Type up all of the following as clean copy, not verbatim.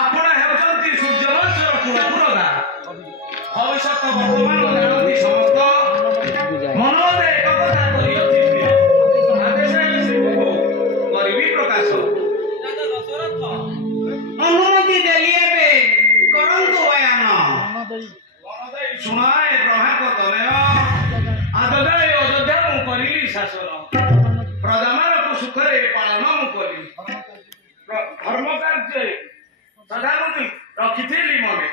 ଆପଣ ହେଉଛନ୍ତି ସୂର୍ଯ୍ୟବଂଶର କୁଳପୁରୋଧା। ଭବିଷ୍ୟତ ବର୍ତ୍ତମାନ ଜାଣନ୍ତି ସମସ୍ତ ମନରେ ଏକତା କରିଅଛି ଆଦେଶରେ ଶିବକୁ କରିବି ପ୍ରକାଶ। ଅନୁମତି ଦେଲି ଏବେ କରନ୍ତୁ ବୟାନ। ଶୁଣ ଏ ପ୍ରଭାକ ତନୟ ଆଦଦାୟ ଅଯୋଧ୍ୟା ମୁଁ କରିଲି ଶାସନ। ପ୍ରଜାମାନଙ୍କୁ ସୁଖରେ ପାଳନ ମୁଁ କଲି। ଧର୍ମ କାର୍ଯ୍ୟ ସଦାମୁଖୀ ରଖିଥିଲି ମନେ।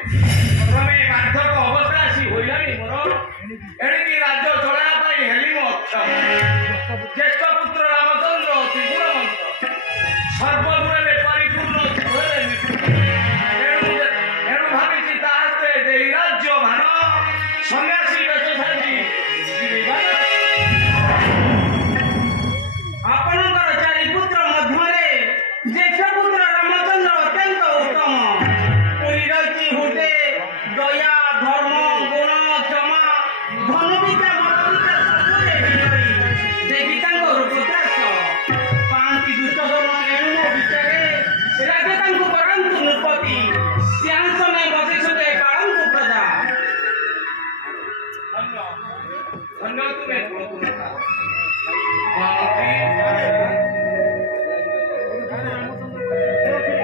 କ୍ରମେ ବାର୍ଦ୍ଧକ ଅବସ୍ଥା ଆସି ହୋଇଲାଣି ମୋର। ଏଣିକି ରାଜ୍ୟ ଚଳାଇବା ପାଇଁ ହେଲି ମୁଁ ଅକ୍ଷମ। ଜ୍ୟେଷ୍ଠ ପୁତ୍ର ରାମଚନ୍ଦ୍ର ଅତି ଗୁଣବନ୍ତ। ସର୍ବଗୁଣରେ ପରିପୂର୍ଣ୍ଣ ସୁଖରେ ଏଣୁ ଭାବିଛି ତାହାତେ ଦେଇ ରାଜ୍ୟ ଭାର। ସନ୍ନ୍ୟାସୀ ବେଶ ସାଜି ଆପଣଙ୍କର ଚାରି ପୁତ୍ର ମଧ୍ୟରେ ଜ୍ୟେଷ୍ଠ ପୁତ୍ର ରାମଚନ୍ଦ୍ର ଅତ୍ୟନ୍ତ ଉତ୍ତମ। ପୁରୀ ରହିଛି ହୁଟେ ଦୟା ଧର୍ମ ଗୁଣ କ୍ଷମା ଧନବିଦ୍ୟା ମନବିଦ୍ୟା ସବୁରେ ବିଜୟୀ। ଦେଖି ତାଙ୍କ ରୂପତ୍ରାସ ପାଆନ୍ତି ଦୁଷ୍ଟଧର୍ମ। ଏଣୁ ମୋ ବିଚାରେ ରାଜା ତାଙ୍କୁ କରାନ୍ତୁ ନୃପତି। ସିଂହାସନେ ବସି ସୁଖେ ପାଳନ୍ତୁ ପ୍ରଜା। ଧନ୍ୟ ତୁମେ କୁଳପୁରୋଧା।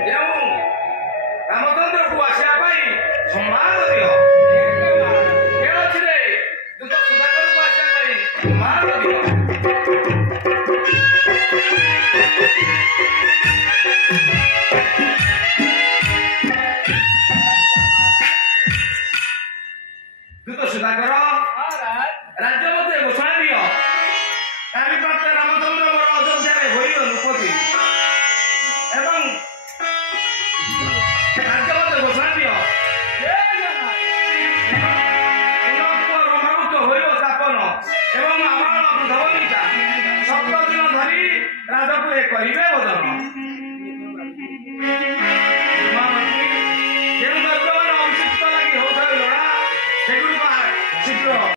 ଯେଉଁ ରାମଚନ୍ଦ୍ରକୁ ଆସିବା ପାଇଁ ସମ୍ବାଦ ଦିଅ। କେଉଁଥିରେ ଦୂତ ସୁଧାକରକୁ ଆସିବା ପାଇଁ ସମ୍ବାଦ ଦିଅ। ଦୂତ ସୁଧାକର ରାଜ୍ୟ ମତେ ଘୋଷଣା ଦିଅ। କାଲି ପ୍ରାପ୍ତ ରାମଚନ୍ଦ୍ର ମୋର ଅଯୋଧ୍ୟାରେ ହୋଇବ ନୃପତି। ଏବଂ ରାଜ୍ୟ ମତେ ଘୋଷଣା ଦିଅ। ବ୍ରହ୍ମଗୁପ୍ତ ହୋଇବ ସ୍ଥାପନ ଏବଂ ଆବାଳ ବୃଦ୍ଧବନିତା 7 ଦିନ ଧରି ରାଜପୁରେ କରିବେ ଭୋଜନ।